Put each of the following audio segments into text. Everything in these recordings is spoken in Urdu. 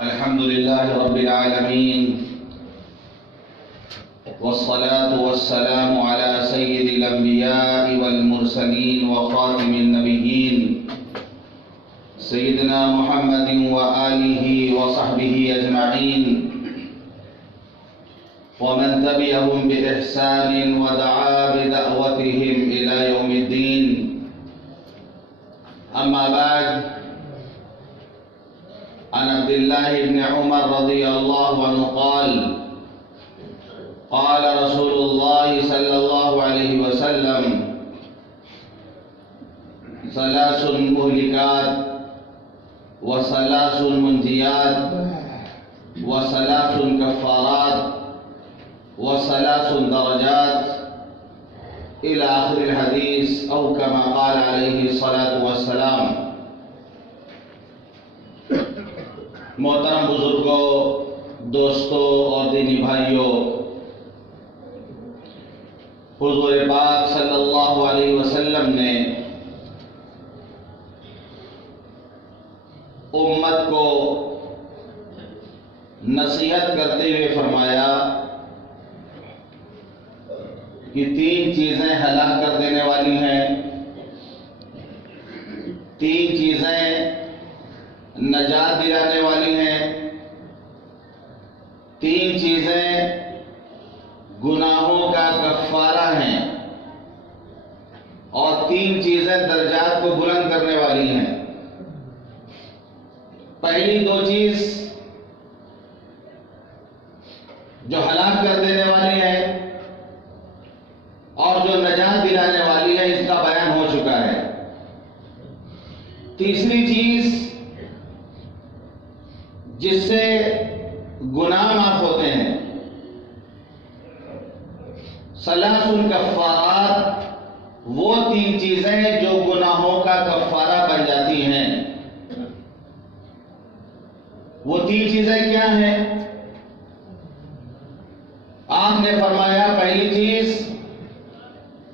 الحمد لله رب العالمين، والصلاة والسلام على سيد الأنبياء والمرسلين وخاتم النبيين سيدنا محمد وآله وصحبه أجمعين، ومن تبعهم بإحسان ودعا بدعوتهم إلى يوم الدين. أما بعد، عن عبد الله بن عمر رضي الله عنه قال: قال رسول الله صلى الله عليه وسلم: ثلاث مهلكات وثلاث منجيات وثلاث كفارات وثلاث درجات إلى آخر الحديث، أو كما قال عليه الصلاة والسلام. محترم بزرگوں، دوستوں اور دینی بھائیوں، حضور پاک صلی اللہ علیہ وسلم نے امت کو نصیحت کرتے ہوئے فرمایا کہ تین چیزیں ہلاک کر دینے والی ہیں، تین چیزیں نجات دلانے والی ہیں، تین چیزیں گناہوں کا کفارہ ہیں، اور تین چیزیں درجات کو بلند کرنے والی ہیں. پہلی دو چیز جو ہلاک کر دینے والی ہے اور جو نجات دلانے والی ہے، اس کا بیان ہو چکا ہے. تیسری چیز جس سے گناہ معاف ہوتے ہیں، ثلاث کفارات، وہ تین چیزیں جو گناہوں کا کفارہ بن جاتی ہیں. وہ تین چیزیں کیا ہیں؟ آپ نے فرمایا پہلی چیز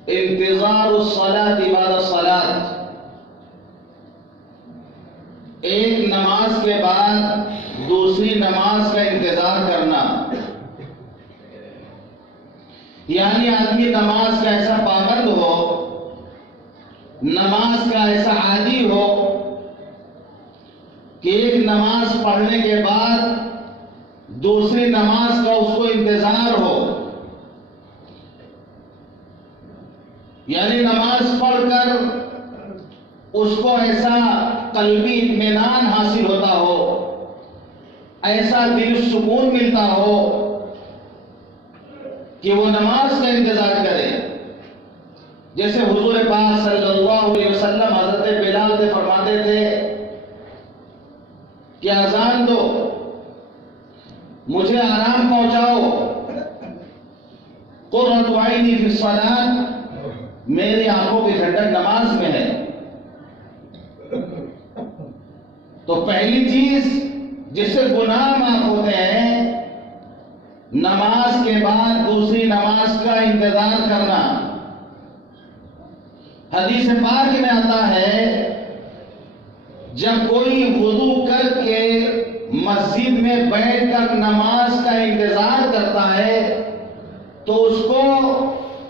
انتظار الصلاة بعد الصلاة، ایک نماز کے بعد دوسری نماز کا انتظار کرنا. یعنی آدمی نماز کا ایسا پابند ہو، نماز کا ایسا عادی ہو کہ ایک نماز پڑھنے کے بعد دوسری نماز کا اس کو انتظار ہو. یعنی نماز پڑھ کر اس کو ایسا قلبی اطمینان حاصل ہوتا ہو، ایسا دل سکون ملتا ہو کہ وہ نماز کا انتظار کرے. جیسے حضور پاک صلی اللہ علیہ وسلم حضرت بلال سے فرماتے تھے کہ اذان دو، مجھے آرام پہنچاؤ، قرۃ عینی فی الصلاۃ، میری آنکھوں کی ٹھنڈک نماز میں ہے. تو پہلی چیز جس سے گناہ معاف ہوتے ہیں، نماز کے بعد دوسری نماز کا انتظار کرنا. حدیث پاک میں آتا ہے جب کوئی وضو کر کے مسجد میں بیٹھ کر نماز کا انتظار کرتا ہے تو اس کو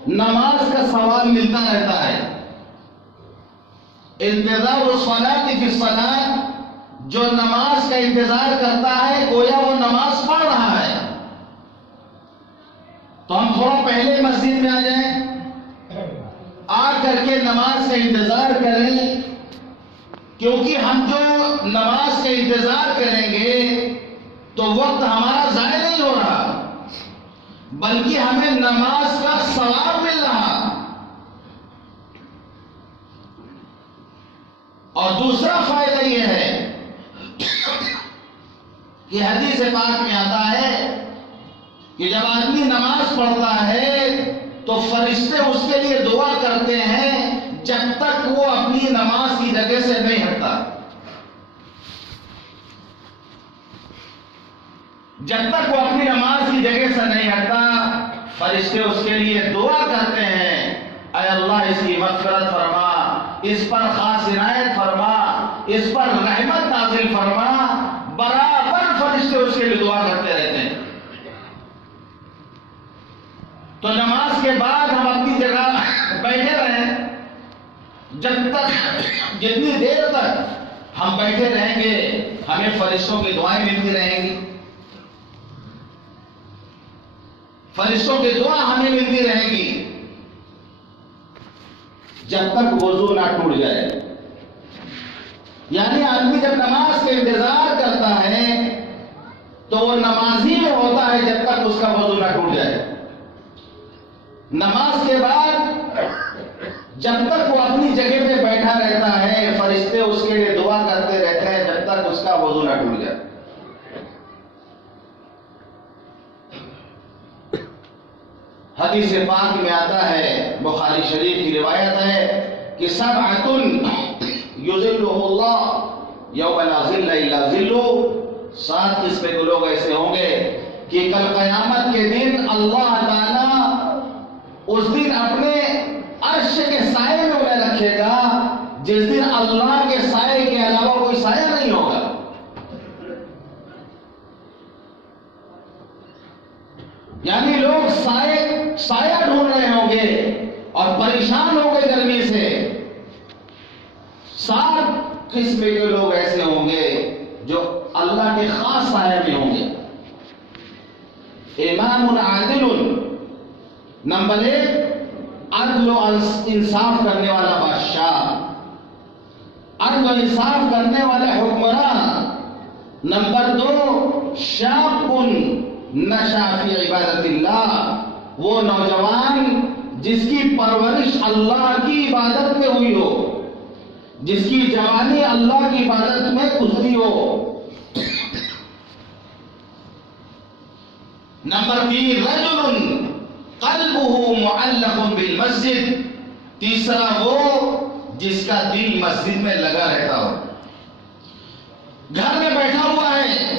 نماز کا ثواب ملتا رہتا ہے. انتظار الصلاۃ فی الصلاۃ، جو نماز کا انتظار کرتا ہے گویا وہ نماز پڑھ رہا ہے. تو ہم تھوڑا پہلے مسجد میں آ جائیں، آ کر کے نماز کا انتظار کریں، کیونکہ ہم جو نماز کا انتظار کریں گے تو وقت ہمارا ضائع نہیں ہو رہا، بلکہ ہمیں نماز کا ثواب مل رہا. اور دوسرا فائدہ یہ ہے کہ حدیث پاک میں آتا ہے کہ جب آدمی نماز پڑھتا ہے تو فرشتے اس کے لیے دعا کرتے ہیں جب تک وہ اپنی نماز کی جگہ سے نہیں ہٹتا. جب تک وہ اپنی نماز کی جگہ سے نہیں ہٹتا، فرشتے اس کے لیے دعا کرتے ہیں، اے اللہ اس کی مغفرت فرما، اس پر خاص عنایت فرما، اس پر رحمت نازل فرما، برابر کے لیے دعا کرتے رہتے ہیں. تو نماز کے بعد ہم اپنی جگہ بیٹھے رہیں، جب تک جتنی دیر تک ہم بیٹھے رہیں گے ہمیں فرشتوں کی دعائیں ملتی رہیں گی، فرشتوں کی دعا ہمیں ملتی رہے گی جب تک وضو نہ ٹوٹ جائے. یعنی آدمی جب نماز کا انتظار کرتا ہے تو وہ نمازی میں ہوتا ہے جب تک اس کا وضو نہ ٹوٹ جائے. نماز کے بعد جب تک وہ اپنی جگہ پہ بیٹھا رہتا ہے فرشتے اس کے لیے دعا کرتے رہتے ہیں جب تک اس کا وضو نہ ٹوٹ جائے. حدیث پاک میں آتا ہے، بخاری شریف کی روایت ہے کہ سبعۃ یظلهم اللہ یوم لا ظل الا ظلہ. 7 قسم کے لوگ ایسے ہوں گے کہ کل قیامت کے دن اللہ تعالیٰ اس دن اپنے عرش کے سائے میں انہیں رکھے گا جس دن اللہ کے سائے کے علاوہ کوئی سایہ نہیں ہوگا. یعنی لوگ سایہ ڈھونڈ رہے ہوں گے اور پریشان ہوں گے گرمی سے. 7 قسم کے لوگ ایسے ہوں گے جو اللہ کے خاص سائے میں ہوں گے. امام عادل، نمبر 1 عدل و انصاف کرنے والا بادشاہ، عدل و انصاف کرنے والے حکمران. نمبر 2 شاب نشا فی عبادت اللہ، وہ نوجوان جس کی پرورش اللہ کی عبادت میں ہوئی ہو، جس کی جوانی اللہ کی عبادت میں گزری ہو. نمبر 3 رجل قلبه معلق بالمسجد، تیسرا وہ جس کا دل مسجد میں لگا رہتا ہو. گھر میں بیٹھا ہوا ہے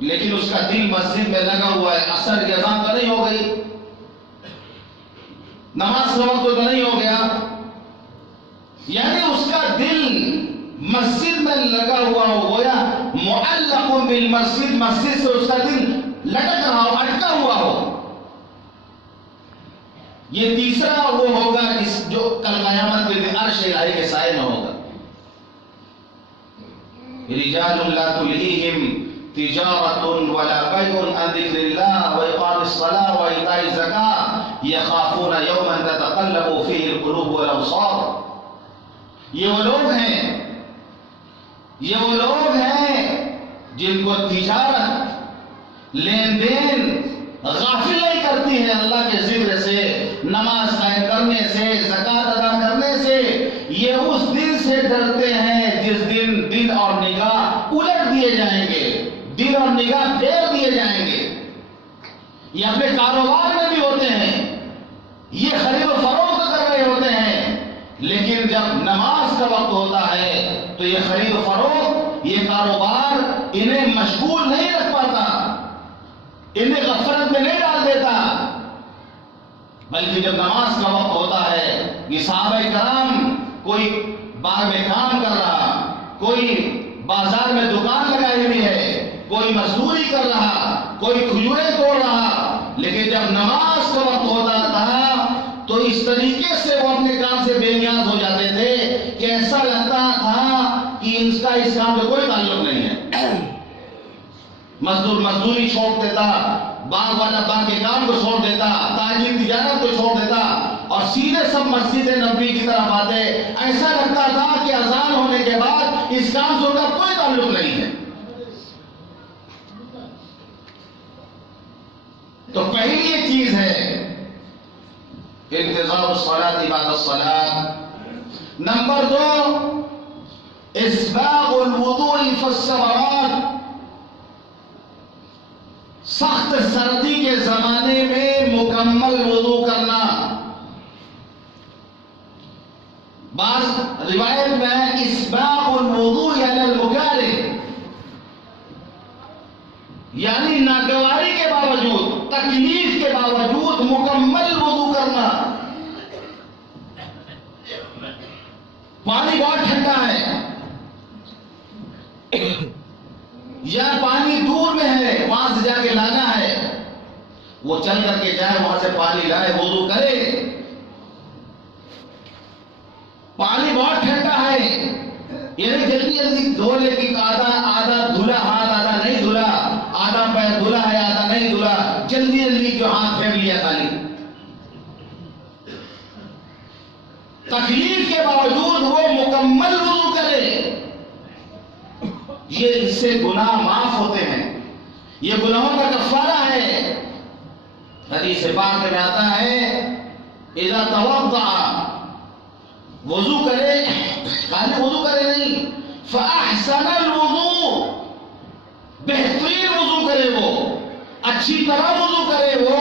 لیکن اس کا دل مسجد میں لگا ہوا ہے. عصر کی اذان تو نہیں ہو گئی، نماز کا وقت تو نہیں ہو گیا، یعنی اس کا دل مسجد میں لگا ہوا ہو، گویا معلق بالمسجد، مسجد سے اس کا دل لٹک رہا ہو، اٹکا ہوا ہو. یہ تیسرا وہ ہوگا جو کل قیامت کے دن عرش الہی کے سائے میں ہوگا. رجال لا تلہیہم تجارۃ ولا بیع عن ذکر اللہ واقام الصلاۃ وایتاء الزکاۃ یخافون یوما تتقلب فیہ القلوب والابصار. یہ وہ لوگ ہیں جن کو تجارت، لین دین غافل نہیں کرتی ہے اللہ کے ذکر سے، نماز قائم کرنے سے، زکوٰۃ ادا کرنے سے. یہ اس دن سے ڈرتے ہیں جس دن دل اور نگاہ الٹ دیے جائیں گے، دل اور نگاہ پھیر دیے جائیں گے. یہ اپنے کاروبار میں بھی ہوتے ہیں، یہ خرید و فروخت کر رہے ہوتے ہیں، لیکن جب نماز کا وقت ہوتا ہے تو یہ خرید و فروخت، یہ کاروبار انہیں مشغول نہیں رکھ پاتا، انہیں غفلت میں نہیں ڈال دیتا. بلکہ جب نماز کا وقت ہوتا ہے یہ صحابہ کرام، کوئی باغ میں کام کر رہا، کوئی بازار میں دکان لگائی ہوئی ہے، کوئی مزدوری کر رہا، کوئی کھجوریں توڑ رہا، لیکن جب نماز کا وقت ہوتا تھا تو اس طریقے سے وہ اپنے کام سے بے نیاز ہو جاتے تھے کہ ایسا لگتا تھا کہ ان کا اس کام سے کوئی تعلق نہیں ہے. مزدور مزدوری چھوڑ دیتا، باغ والا باغ کے کام کو چھوڑ دیتا، تاجر تجارت کو چھوڑ دیتا اور سیدھے سب مسجد نبوی کی طرف آتے. ایسا لگتا تھا کہ اذان ہونے کے بعد اس کام سے ان کا کوئی تعلق نہیں ہے. تو پہلی یہ چیز ہے انتظار الصلاۃ بعد الصلاۃ. نمبر 2 اسباغ الوضوء فی السمرات، سخت سردی کے زمانے میں مکمل وضو کرنا. بعض روایت میں اسباغ الوضوء علی المکارہ، یعنی ناگواری کے باوجود، تکلیف کے باوجود مکمل وضو کرنا. پانی بہت ٹھنڈا ہے، یا پانی دور میں ہے وہاں سے جا کے لانا ہے، وہ چل کر کے جائے وہاں سے پانی لائے، وضو کرے۔ پانی بہت ٹھنڈا ہے، یعنی جلدی جلدی دھو لے کہ آدھا دھلا ہاتھ آدھا نہیں دھلا، آدھا پیر دھلا ہے آدھا نہیں دھلا، جلدی جلدی جو ہاتھ پھیر لیا خالی۔ تکلیف کے باوجود وہ مکمل وضو کرے، یہ اس سے گناہ معاف ہوتے ہیں، یہ گناہوں کا کفارہ ہے۔ حدیث پاک میں آتا ہے اذا توضأ، وضو کرے، خالی وضو کرے نہیں، فاحسن الوضوء، بہترین وضو کرے، وہ اچھی طرح وضو کرے، وہ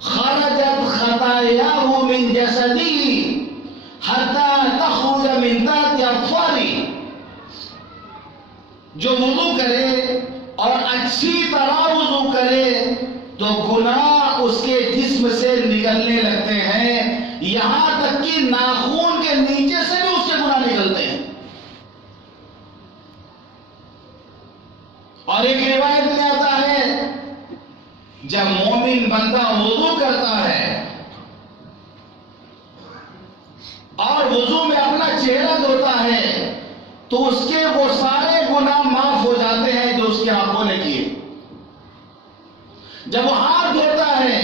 خرجت خطاياه من جسده حتى تخرج من تحت اظفاره، جو وضو کرے اور اچھی طرح وضو کرے تو گناہ اس کے جسم سے نکلنے لگتے ہیں، یہاں تک کہ ناخون کے نیچے سے بھی اس کے گناہ نکلتے ہیں۔ اور ایک روایت میں آتا ہے جب مومن بندہ وضو کرتا ہے اور وضو میں اپنا چہرہ دھوتا ہے تو اس کے وہ سارے گناہ معاف ہو جاتے ہیں جو اس کے ہاتھوں نے کیے۔ جب وہ ہاتھ دھوتا ہے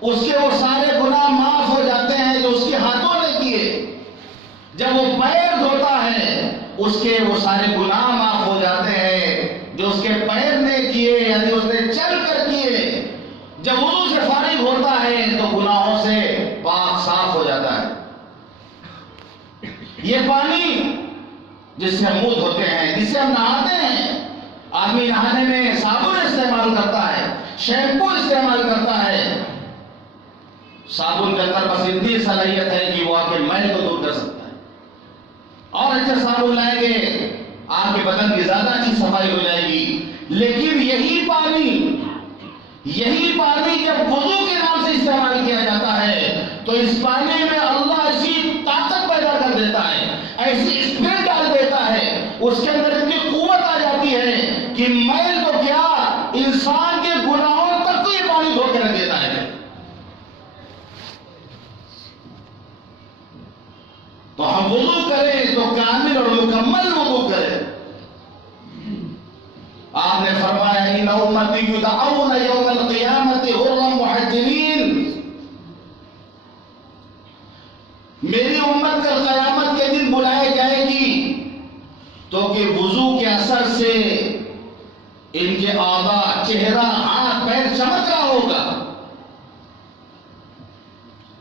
اس کے وہ سارے گناہ معاف ہو جاتے ہیں جو اس کے ہاتھوں نے کیے۔ جب وہ پیر دھوتا ہے اس کے وہ سارے گناہ معاف ہو جاتے ہیں جو اس کے پیر نے کیے، یعنی اس نے چل کر کیے۔ جب وضو سے فارغ ہوتا ہے تو گناہوں سے پاک صاف ہو جاتا ہے۔ یہ پانی جس سے ہم منہ دھوتے ہیں، جس سے ہم نہاتے ہیں، آدمی نہانے میں صابن استعمال کرتا ہے، شیمپو استعمال کرتا ہے۔ صابن کے اندر بس اتنی صلاحیت ہے کہ وہ آپ کے میل کو دور کر سکتا ہے، اور اچھا صابن لائیں گے آپ کے بدن کی زیادہ اچھی صفائی ہو جائے گی۔ لیکن یہی پانی جب وضو کے نام سے استعمال کیا جاتا ہے تو اس پانی میں اللہ ایسی طاقت پیدا کر دیتا ہے، ایسی اسپرٹ ڈال دیتا ہے، اس کے اندر اتنی قوت آ جاتی ہے کہ میل تو کیا انسان کے گناہوں تک تو یہ پانی دھو کے رکھ دیتا ہے۔ تو ہم وضو کریں تو کامل اور مکمل وضو کریں۔ آپ نے فرمایا ان امتی یدعون یوم القیامت غرا محجلین، میری امت کل قیامت کے دن بلائے جائے گی تو کہ وضو کے اثر سے ان کے اعضاء، چہرہ، ہاتھ، پیر چمک رہا ہوگا۔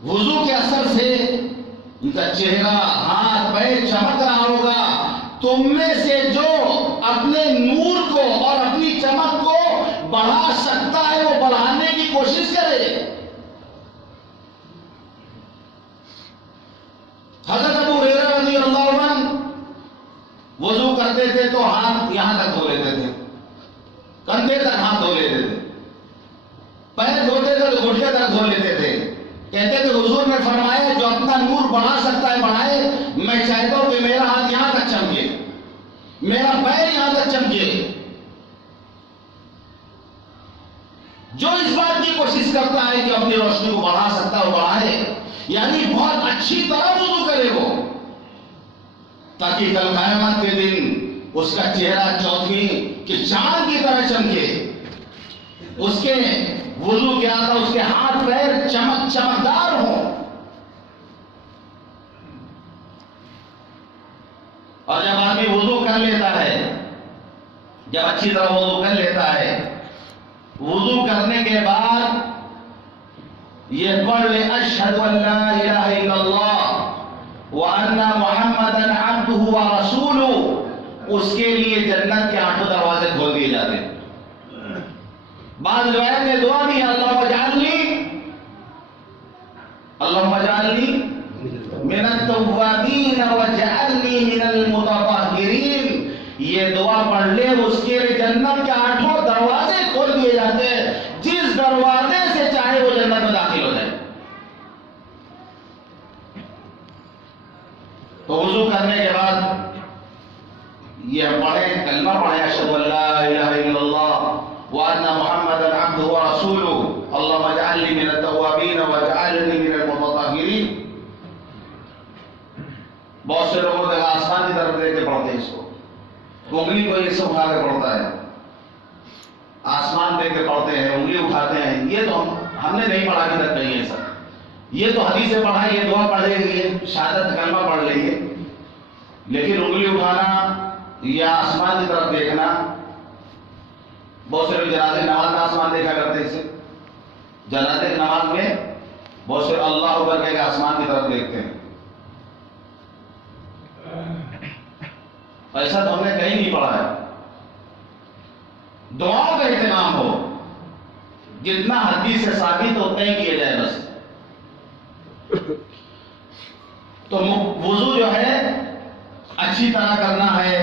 وضو کے اثر سے ان کا چہرہ، ہاتھ، پیر چمک رہا ہوگا۔ تم میں سے جو اپنے نور کو اور اپنی چمک کو بڑھا سکتا ہے وہ بڑھانے کی کوشش کرے۔ حضرت ابو ہریرہ رضی اللہ عنہ وضو کرتے تھے تو ہاتھ یہاں تک دھو لیتے تھے، کندھے تک ہاتھ دھو لیتے تھے، پیر دھوتے تھے تو گھٹنے تک دھو لیتے تھے۔ کہتے تھے حضور نے فرمایا جو اپنا نور بڑھا سکتا ہے بڑھائے، میں چاہتا ہوں کہ میرا ہاتھ یہاں تک چمکے، میرا پیر یہاں تک چمکے۔ جو اس بات کی کوشش کرتا ہے کہ اپنی روشنی کو بڑھا سکتا ہے وہ بڑھائے، یعنی بہت اچھی طرح وضو کرے وہ، تاکہ کل قیامت کے دن اس کا چہرہ چودھویں کے چاند کی طرح چمکے، اس کے وضو کے آتا اس کے ہاتھ پیر چمکدار ہوں۔ اور جب آدمی وضو کر لیتا ہے، جب اچھی طرح وضو کر لیتا ہے، وضو کرنے کے بعد یہ پڑھ لے اشہد ان لا الہ الا اللہ وان محمدا عبدہ ورسولہ، اس کے لیے جنت کے 8 دروازے کھول دیے جاتے ہیں۔ بعض روایت میں دعا بھی ہے اللہم اجعلنی من التوابین واجعلنی من المتطہرین، یہ دعا پڑھ لے اس کے لیے جنت کے 8 دروازے کھول دیے جاتے ہیں، جس دروازے سے چاہے وہ جنت میں داخل ہو جائے۔ تو وضو کرنے کے بعد یہ پڑھیں، کلمہ پڑھیں اشہد ان لا انگلی کو یہ سب اٹھا کے پڑھتا ہے، آسمان دیکھ کے پڑھتے ہیں، انگلی اٹھاتے ہیں، یہ تو ہم نے نہیں پڑھا ابھی تک نہیں ہے سب، یہ تو حدیثیں پڑھا، یہ دعا پڑھ لے گی، شہادت کلمہ پڑھ لیں گے، لیکن انگلی اٹھانا یا آسمان کی طرف دیکھنا، بہت سے لوگ جنازے نماز میں آسمان دیکھا کرتے ہیں، اسے جنازے کی نماز میں بہت سے اللہ اکبر کہہ کے آسمان کی طرف دیکھتے ہیں، ایسا تو ہم نے کہیں نہیں پڑھا ہے۔ دعاؤں کا اہتمام ہو، جتنا حدیث سے ثابت ہوتا ہے کیا جائے بس۔ تو وضو جو ہے اچھی طرح کرنا ہے،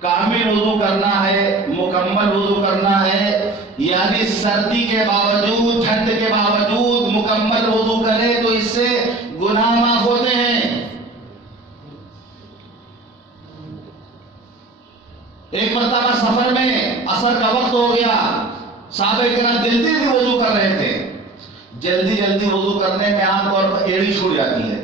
کامل وضو کرنا ہے، مکمل وضو کرنا ہے، یعنی سردی کے باوجود، ٹھنڈ کے باوجود مکمل وضو کرے تو اس سے گناہ معاف ہوتے ہیں۔ ایک مرتبہ سفر میں عصر کا وقت ہو گیا، صحابہ کرام جلدی وضو کر رہے تھے، جلدی وضو کرنے میں عام طور پر ایڑی چھوٹ جاتی ہے۔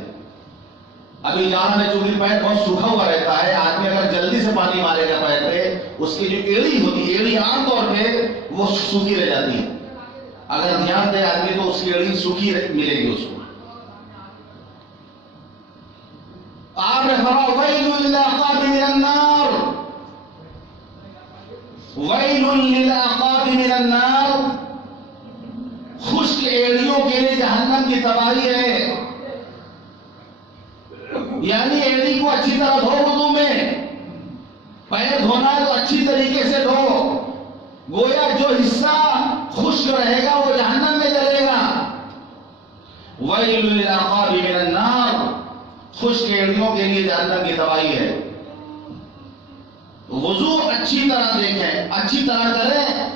ابھی جانا میں چونکہ پیر بہت سوکھا ہوا رہتا ہے، آدمی اگر جلدی سے پانی مارے گا پیر پہ، اس کی جو ایڑی ہوتی ہے، ایڑی عام طور پہ وہ سوکھی رہ جاتی ہے، اگر دھیان دے آدمی تو اس کی ایڑی سوکھی ملے گی اس کو۔ آپ نے فرمایا ویل للعقاب من النار، ویل للعقاب من النار، خشک ایڑیوں کے لیے جہنم کی تباہی ہے۔ یعنی ایڑی کو اچھی طرح دھو وضو میں، پیر دھونا ہے تو اچھی طریقے سے دھو، گویا جو حصہ خشک رہے گا وہ جہنم میں جلے گا۔ ویل للعقاب من النار، خشک ایڑیوں کے لیے جہنم کی تباہی ہے۔ وضو اچھی طرح دیکھیں، اچھی طرح کریں،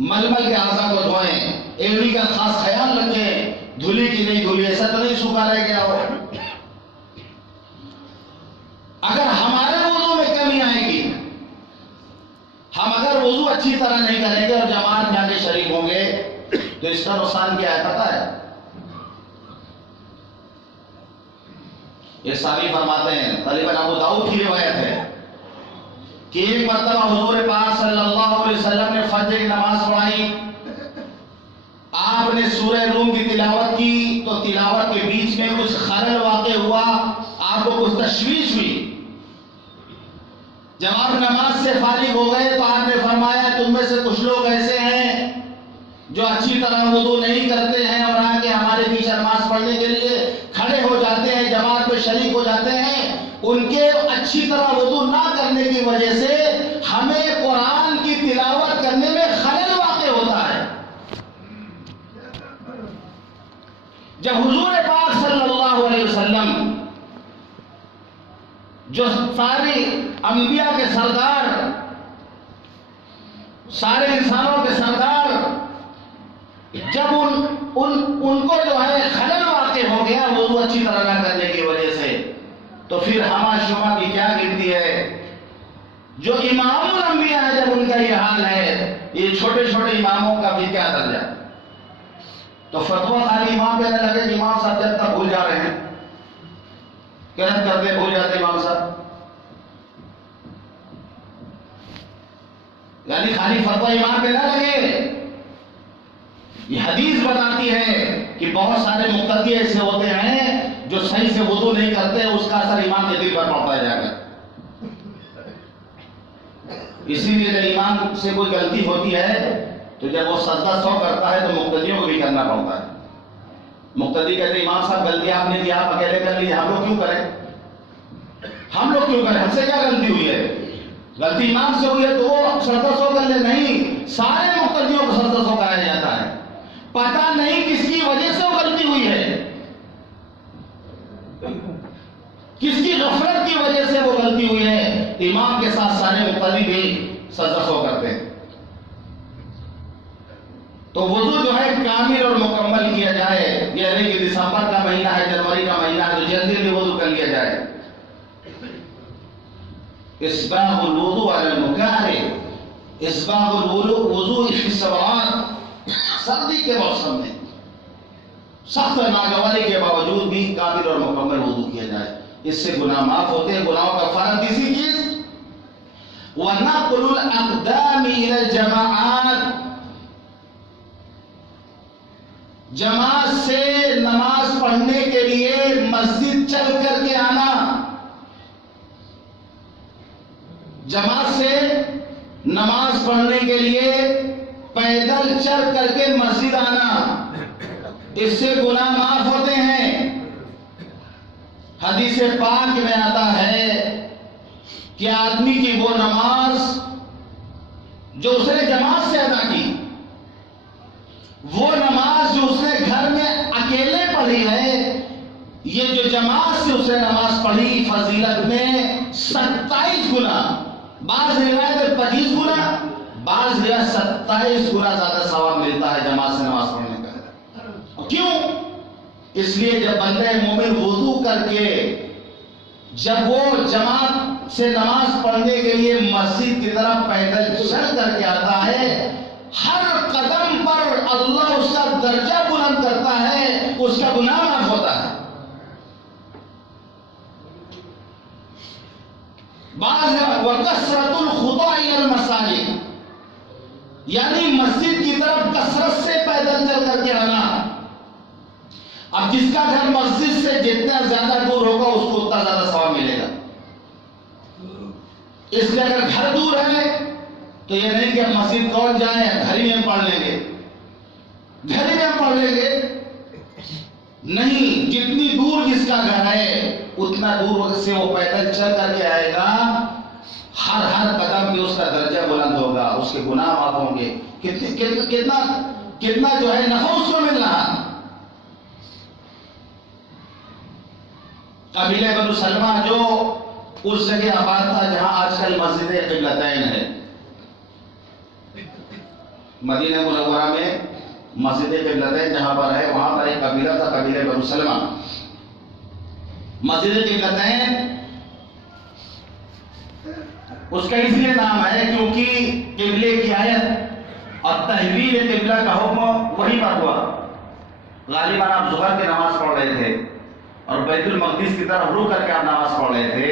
ململ کے اعضاء کو دھوئیں، ایڑی کا خاص خیال رکھیں، دھلی کی نہیں دھلی، ایسا تو نہیں سوکھا رہ گیا ہو۔ اگر ہمارے وضو میں کمی آئے گی، ہم اگر وضو اچھی طرح نہیں کریں گے اور جماعت میں آگے شریک ہوں گے تو اس کا نقصان کیا ہے پتہ ہے؟ یہ صحابی فرماتے ہیں، تقریباً ابو داؤد کی روایت ہے کہ ایک مرتبہ حضور پاک صلی اللہ علیہ وسلم نے فجر کی نماز پڑھائی، آپ نے سورہ روم کی تلاوت کی تو تلاوت کے بیچ میں کچھ خلل واقع ہوا، آپ کو کچھ تشویش ہوئی۔ جب آپ نماز سے فارغ ہو گئے تو آپ نے فرمایا تم میں سے کچھ لوگ ایسے ہیں جو اچھی طرح وضو نہیں کرتے ہیں اور آ کے ہمارے بیچ نماز پڑھنے کے لیے کھڑے ہو جاتے ہیں، جماعت میں شریک ہو جاتے ہیں، ان کے اچھی طرح وضو نہ کرنے کی وجہ سے ہمیں قرآن کی تلاوت کرنے میں خلل واقع ہوتا ہے۔ جب حضور پاک صلی اللہ علیہ وسلم جو سارے انبیاء کے سردار، سارے انسانوں کے سردار، جب ان کو جو ہے خلل واقع ہو گیا وضو اچھی طرح نہ کرنے کی وجہ سے، تو پھر ہما شما کی کیا گنتی ہے؟ جو امام الانبیاء ہے جب ان کا یہ حال ہے، یہ چھوٹے چھوٹے اماموں کا بھی کیا درجہ؟ تو فتویٰ خالی امام پہ نہ لگے کہ امام صاحب جب تک بھول جا رہے ہیں، قرآن کرتے بھول جاتے امام صاحب، یعنی خالی فتویٰ امام پہ نہ لگے۔ یہ حدیث بتاتی ہے کہ بہت سارے مقتدی ایسے ہوتے ہیں جو صحیح سے وضو نہیں کرتے، اس کا اثر امام کے دل پر پڑتا جائے گا۔ اسی لیے جب امام سے کوئی غلطی ہوتی ہے تو جب وہ سجدہ سو کرتا ہے تو مقتدیوں کو بھی کرنا پڑتا ہے۔ مقتدی کہتے ہیں امام صاحب غلطی آپ نے کی، آپ اکیلے کر لیجیے، ہم لوگ کیوں کریں؟ ہم لوگ کیوں کریں؟ ہم سے کیا غلطی ہوئی ہے؟ غلطی امام سے ہوئی ہے تو وہ سجدہ سو کر لے، نہیں، سارے مقتدیوں کو سجدہ سو کرایا جاتا ہے۔ پتہ نہیں کس کی وجہ سے وہ غلطی ہوئی ہے، کس کی غفلت کی وجہ سے وہ غلطی ہوئی ہے، امام کے ساتھ سارے مقتدی بھی سجدہ سو کرتے ہیں۔ تو وضو جو ہے کامل اور مکمل کیا جائے، یعنی کہ دسمبر کا مہینہ ہے، جنوری کا مہینہ ہے تو جلدی جلدی وضو کر لیا جائے۔ اسباغ الوضو علی المکارہ، اسباغ الوضو فی الصبرات، سردی کے موسم میں سخت ناگواری کے باوجود بھی کامل اور مکمل وضو کیا جائے، اس سے گناہ معاف ہوتے ہیں۔ گناہوں کا فرق اسی چیز وَنَقْلُ الْأَقْدَامِ إِلَى الْجَمَاعَاتِ، جماعت سے نماز پڑھنے کے لیے مسجد چل کر کے آنا، جماعت سے نماز پڑھنے کے لیے پیدل چل کر کے مسجد آنا، اس سے گناہ معاف ہوتے ہیں۔ حدیث پاک میں آتا ہے کہ آدمی کی وہ نماز جو اس نے جماعت سے ادا کی، وہ نماز جو اس نے گھر میں اکیلے پڑھی ہے، یہ جو جماعت سے اس نے نماز پڑھی فضیلت میں 27 گنا، بعض روایت 25 گنا، بعض روایت 27 گنا زیادہ ثواب ملتا ہے جماعت سے نماز پڑھنے کا۔ کیوں؟ اس لیے جب بندہ مومن وضو کر کے جب وہ جماعت سے نماز پڑھنے کے لیے مسجد کی طرف پیدل چل کر کے آتا ہے، ہر قدم پر اللہ اس کا درجہ بلند کرتا ہے، اس کا گناہ معاف ہوتا ہے۔ وَكَثْرَةُ الْخُطَىٰ إِلَى الْمَسَاجِدِ، یعنی مسجد کی طرف کثرت سے پیدل چل کر کے آنا۔ اب جس کا گھر مسجد سے جتنا زیادہ دور ہوگا اس کو اتنا زیادہ ثواب ملے گا۔ اس لیے اگر گھر دور ہے تو یہ نہیں کہ مسجد کون جائے، گھر ہی میں پڑھ لیں گے، گھر ہی میں پڑھ لیں گے، نہیں، جتنی دور جس کا گھر ہے اتنا دور سے وہ پیدل چل کر کے آئے گا، ہر قدم پہ اس کا درجہ بلند ہوگا، اس کے گناہ معاف ہوں گے۔ کتنا جو ہے نفع اس کو مل رہا۔ قبیلہ بنو سلمہ جو اس جگہ آباد تھا جہاں آج کل مسجد قبلتین ہے، مدینہ منورہ میں مسجد قبلتین جہاں پر ہے، وہاں پر ایک قبیلہ تھا، قبیلہ بنو سلمہ۔ مسجد قبلتین اس کا اس لیے نام ہے کیونکہ قبلے کی آیت اور تحویل قبلہ کا حکم وہیں پر ہوا۔ غالباً آپ ظہر کی نماز پڑھ رہے تھے اور بیت المقدس کی طرف رو کر کے آپ نماز پڑھ رہے تھے،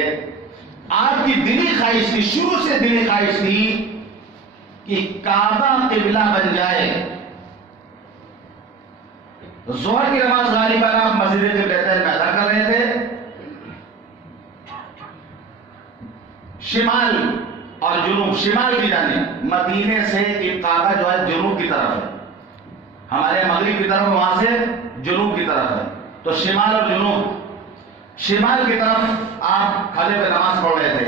آپ کی دلی خواہش تھی، شروع سے دلی خواہش تھی کہ کعبہ قبلہ بن جائے۔ ظہر کی نماز غالباً آپ مسجد قبلتین میں ادا کر رہے تھے، شمال اور جنوب، شمال کی جانب مدینے سے کعبہ جو ہے جنوب کی طرف ہے، ہمارے مغرب کی طرف، وہاں سے جنوب کی طرف ہے، تو شمال اور جنوب، شمال کی طرف آپ کھڑے پہ نماز پڑھ رہے تھے،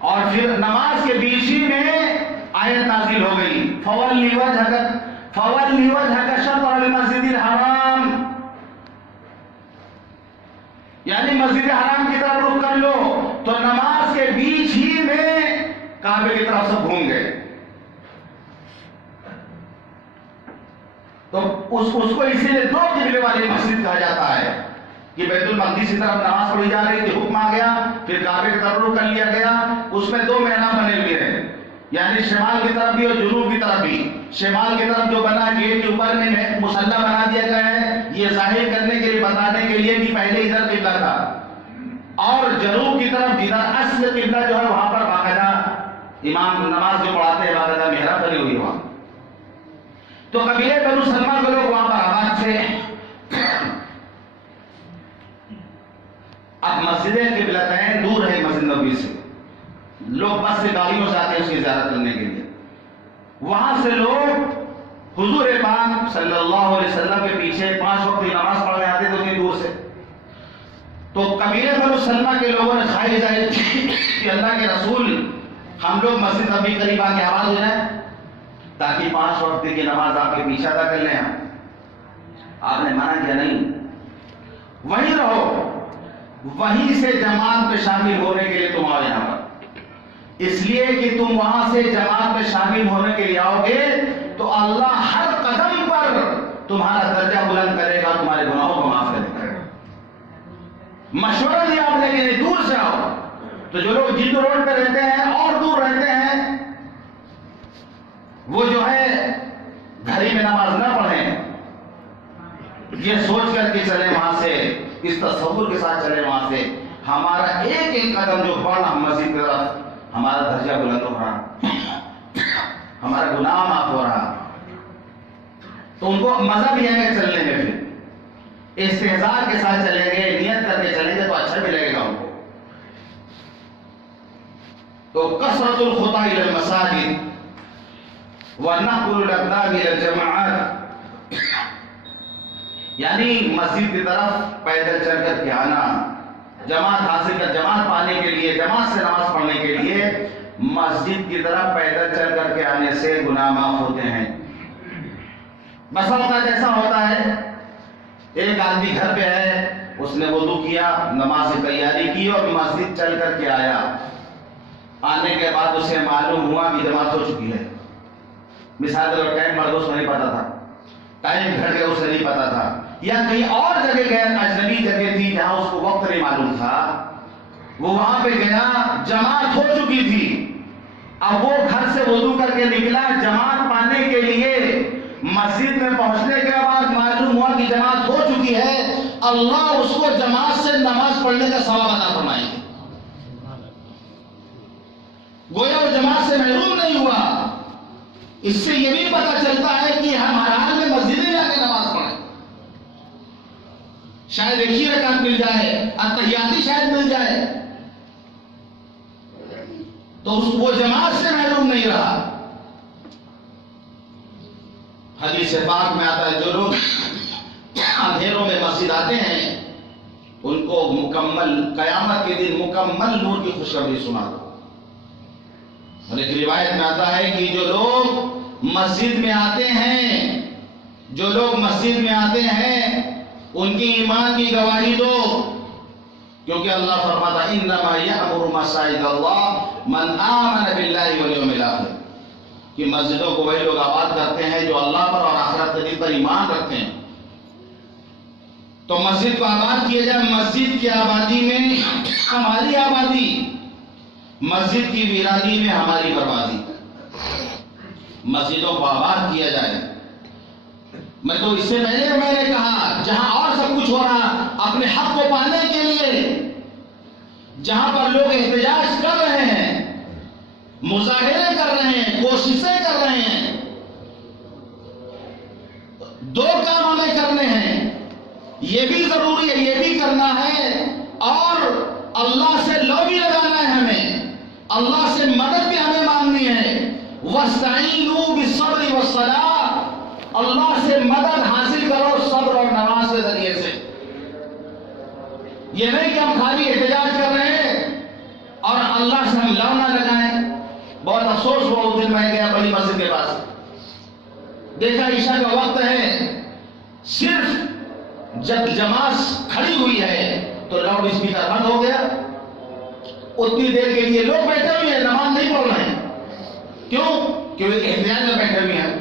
اور پھر نماز کے بیچ ہی میں آیت نازل ہو گئی، فَوَلِّ وَجْهَكَ شَطْرَ الْمَسْجِدِ الْحَرَامِ، یعنی مسجد حرام کی طرف رخ کر لو، تو نماز کے بیچ ہی میں کعبے کی طرف سب گھوم گئے۔ تو اس کو اسی لیے دو قبلے والی مسجد کہا جاتا ہے کہ بیت المقدس کی طرف نماز پڑھی جا رہی تھی، حکم آ گیا، پھر کعبے کی طرف رخ کر لیا گیا، اس میں دو میدان بنے ہوئے ہیں، یعنی شمال کی طرف بھی اور جنوب کی طرف بھی۔ شمال کی طرف جو بنا گیٹ کے اوپر میں مصلی بنا دیا گیا ہے، یہ ظاہر کرنے کے لیے، بتانے کے لیے کہ پہلے ادھر قبلہ تھا، اور جنوب کی طرف جدھر اصل قبلہ جو ہے وہاں پر باقاعدہ امام نماز جو پڑھاتے ہیں باقاعدہ محراب بنی ہوئی ہے وہاں۔ تو قبیلہ بنو سلمہ کے لوگ وہاں پر آباد تھے۔ اب مسجد قبلتین دور ہے مسجد نبوی سے، لوگ بس سے گاڑیوں سے آتے ہیں اس کی زیارت کرنے کے لیے، وہاں سے لوگ حضور پاک صلی اللہ علیہ وسلم کے پیچھے 5 وقت کی نماز پڑھنے آتے تھے اتنی دور سے۔ تو قبیلہ بنو سلمہ کے لوگوں نے خواہش ظاہر کی کہ اللہ کے رسول، ہم لوگ مسجد نبوی قریب آ کے آباد ہو جائیں تاکہ 5 وقت کی نماز آپ کے پیچھے ادا کر لیں۔ آپ نے منع کیا، نہیں، وہیں رہو، وہیں سے جماعت میں شامل ہونے کے لیے تم آؤ یہاں پر، اس لیے کہ تم وہاں سے جماعت میں شامل ہونے کے لیے آؤ گے تو اللہ ہر قدم پر تمہارا درجہ بلند کرے گا، تمہارے گناہوں کو معاف کرے گا۔ مشورہ دیا آپ نے کہ دور سے آؤ، تو جو لوگ جن روڈ پہ رہتے ہیں اور دور رہتے ہیں وہ جو ہے گھر ہی میں نماز نہ پڑھیں، یہ سوچ کر کے چلے وہاں سے، اس تصور کے ساتھ چلے وہاں سے، ہمارا ایک ایک قدم جو بڑھنا مسجد کی طرف ہمارا درجہ بلند ہو رہا، ہمارا گناہ معاف ہو رہا، تو ان کو مزہ بھی آئے گا چلنے میں، پھر استحضار کے ساتھ چلیں گے، نیت کر کے چلیں گے تو اچھا بھی لگے گا ان کو۔ تو کثرت الخطا الى المساجد ونقل الاقدام الى الجماعات، یعنی مسجد کی طرف پیدل چل کر کے آنا، جماعت حاصل کر، جماعت پانے کے لیے، جماعت سے نماز پڑھنے کے لیے مسجد کی طرف پیدل چل کر کے آنے سے گناہ معاف ہوتے ہیں۔ بس اوقات ایسا ہوتا ہے ایک آدمی گھر پہ ہے، اس نے وضو کیا، نماز کی تیاری کی اور مسجد چل کر کے آیا، آنے کے بعد اسے معلوم ہوا کہ جماعت ہو چکی ہے۔ مثال کے ٹائم مردوں سے نہیں پتا تھا، ٹائم گھٹ گیا اسے نہیں پتا تھا، یا کہیں اور جگہ گیا، اجنبی جگہ تھی جہاں اس کو وقت نہیں معلوم تھا، وہ وہاں پہ گیا، جماعت ہو چکی تھی، اب وہ گھر سے وضو کر کے نکلا جماعت پانے کے لیے، مسجد میں پہنچنے کے بعد معلوم ہوا کہ جماعت ہو چکی ہے، اللہ اس کو جماعت سے نماز پڑھنے کا ثواب عطا فرمائیں گے، گویا وہ جماعت سے محروم نہیں ہوا۔ اس سے یہ بھی پتہ چلتا ہے کہ ہم ہر حال میں مسجد میں جا کے نماز پڑھیں، شاید ایک ہی رکعت مل جائے، التحیاتی شاید مل جائے، تو وہ جماعت سے محروم نہیں رہا۔ حدیث پاک میں آتا ہے جو لوگ اندھیروں میں مسجد آتے ہیں ان کو مکمل قیامت کے دن مکمل نور کی خوشخبری سنا دو۔ اور ایک روایت میں آتا ہے کہ جو لوگ مسجد میں آتے ہیں، جو لوگ مسجد میں آتے ہیں ان کی ایمان کی گواہی دو، کیونکہ اللہ فرماتا ہے انما یأمر مساجد اللہ من آمن باللہ والیوم الآخر، کہ مسجدوں کو وہی لوگ آباد کرتے ہیں جو اللہ پر اور آخرت کے دن پر ایمان رکھتے ہیں۔ تو مسجد کو آباد کیا جائے، مسجد کی آبادی میں ہماری آبادی، مسجد کی ویرانی میں ہماری بربادی، مسجدوں کو آباد کیا جائے۔ میں تو اس سے پہلے میں نے کہا جہاں اور سب کچھ ہو رہا اپنے حق کو پانے کے لیے، جہاں پر لوگ احتجاج کر رہے ہیں، مظاہرے کر رہے ہیں، کوششیں کر رہے ہیں، دو کام ہمیں کرنے ہیں، یہ بھی ضروری ہے، یہ بھی کرنا ہے، اور اللہ سے لو بھی لگانا ہے ہمیں، اللہ سے مدد بھی ہمیں مانگنی ہے۔ وَاسْتَعِینُوا بِالصَّبْرِ وَالصَّلَاةِ، اللہ سے مدد حاصل کرو صبر اور نماز کے ذریعے سے۔ یہ نہیں کہ ہم خالی احتجاج کر رہے ہیں اور اللہ سے ہم لو نہ لگائیں۔ بہت افسوس ہوا اس دن میں گیا بڑی مسجد کے پاس، دیکھا عشاء کا وقت ہے، صرف جب جماعت کھڑی ہوئی ہے تو لاؤڈ اسپیکر بند ہو گیا، اتنی دیر کے لیے لوگ بیٹھے ہوئے ہیں، نماز نہیں پڑھ رہے ہیں، کیوں؟ کیونکہ احتجاج میں بیٹھے ہوئے ہیں،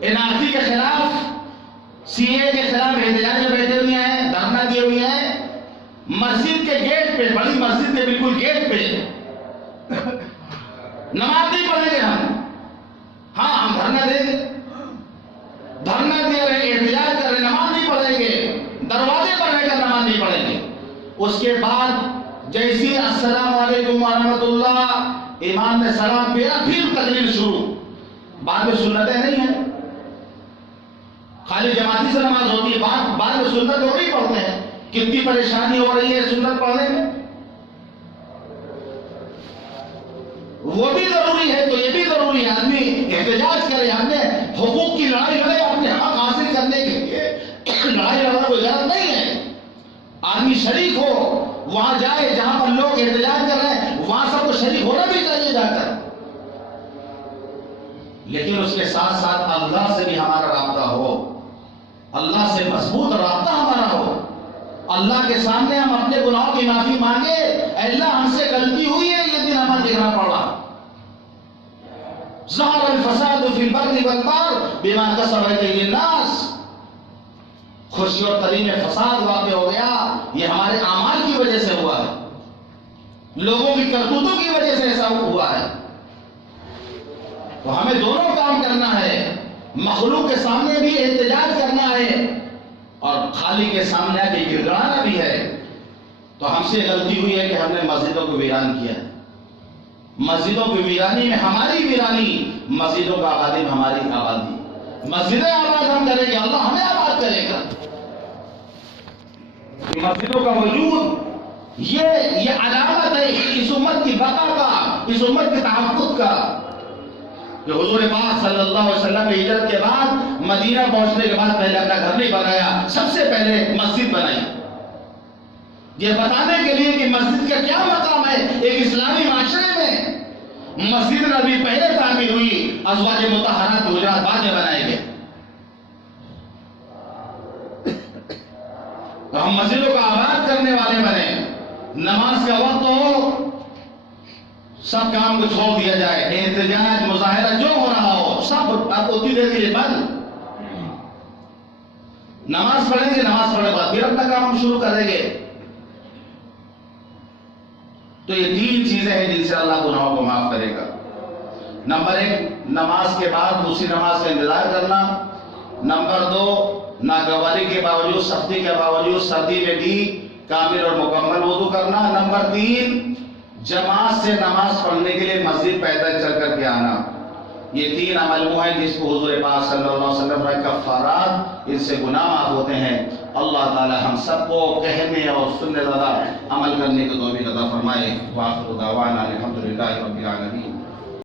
این آر سی کے خلاف، سی اے کے خلاف احتجاج میں بیٹھے ہوئے ہیں، دھرنا دیے ہوئے ہیں، مسجد کے گیٹ پہ، بڑی مسجد کے بالکل گیٹ پہ، نماز نہیں پڑھیں گے ہاں ہم دھرنا دیں گے، دھرنا دے رہے، احتجاج کر رہے، نماز نہیں پڑھیں گے، دروازے پر رہ کر نماز نہیں پڑھیں گے۔ اس کے بعد جیسی السلام علیکم ورحمۃ اللہ امام نے سلام پھیرا، پھر تقریر شروع، بعد میں سنتیں نہیں ہیں، خالی جماعتی سے نماز ہوتی ہے، بعد میں سنت دو نہیں پڑھتے ہیں، کتنی پریشانی ہو رہی ہے سنت پڑھنے میں، وہ بھی ضروری ہے، تو یہ بھی ضروری ہے آدمی احتجاج کرے، ہم نے حقوق کی لڑائی لڑے، اپنے حق حاصل کرنے کے لیے لڑائی لڑنا کوئی غلط نہیں ہے، آدمی شریک ہو، وہاں جائے جہاں پر لوگ احتجاج کر رہے ہیں، وہاں سب کو شریک ہونا بھی چاہیے جا کر، لیکن اس کے ساتھ ساتھ اللہ سے بھی ہمارا رابطہ ہو، اللہ سے مضبوط رابطہ ہمارا ہو، اللہ کے سامنے ہم اپنے گناہوں کی معافی مانگے، اے اللہ ہم سے غلطی ہوئی ہے، یہ دن ہمیں دیکھنا پڑا، ظہر الفساد فی البر والبحر بما کسبت ایدی الناس، خوشی اور تری میں فساد واقع ہو گیا، یہ ہمارے اعمال کی وجہ سے ہوا ہے، لوگوں کی کرتوتوں کی وجہ سے ایسا ہوا ہے۔ تو ہمیں دونوں کام کرنا ہے، مخلوق کے سامنے بھی احتجاج کرنا ہے اور خالق کے سامنے آ کے گڑگڑانا بھی ہے۔ تو ہم سے غلطی ہوئی ہے کہ ہم نے مسجدوں کو ویران کیا ہے، مسجدوں کی ویرانی میں ہماری ویرانی، مسجدوں کا آبادی میں ہماری آبادی۔ مسجدیں آباد ہم کریں گے، اللہ ہمیں آباد کرے گا۔ مسجدوں کا وجود یہ علامت ہے اس امت کی بقا کا، اس امت کے تحفظ کا، کہ حضور پاک صلی اللہ علیہ وسلم نے ہجرت کے بعد مدینہ پہنچنے کے بعد پہلے اپنا گھر نہیں بنایا، سب سے پہلے مسجد بنائی، یہ بتانے کے لیے کہ مسجد کا کیا مقام ہے ایک اسلامی معاشرے میں۔ مسجد نبی پہلے تعمیر ہوئی، ازواج مطہرات کے حجرات بعد میں بنائے گئے۔ تو ہم مسجدوں کو آباد کرنے والے بنے، نماز کا وقت ہو سب کام کو چھوڑ دیا جائے، احتجاج مظاہرہ جو ہو رہا ہو سب آپ اتنی دیر کے لیے بند، نماز پڑھیں گے، نماز پڑھنے کے بعد پھر اپنا کام ہم شروع کریں گے۔ تو یہ 3 چیزیں ہیں جن سے اللہ گناہوں کو معاف کرے گا۔ نمبر 1 نماز کے بعد دوسری نماز کا انتظار کرنا۔ نمبر 2 ناگواری کے باوجود، سختی کے باوجود سردی میں بھی کامل اور مکمل وضو کرنا۔ نمبر 3 جماعت سے نماز پڑھنے کے لیے مسجد پیدل چل کر کے آنا۔ یہ 3 عمل وہ ہیں جس کو حضور پاک صلی اللہ علیہ وسلم نے کفارات، ان سے گناہ معاف ہوتے ہیں۔ اللہ تعالی ہم سب کو کہنے اور سننے زیادہ عمل کرنے کی توفیق عطا فرمائے۔ وآخر دعوانا الحمدللہ رب العالمین۔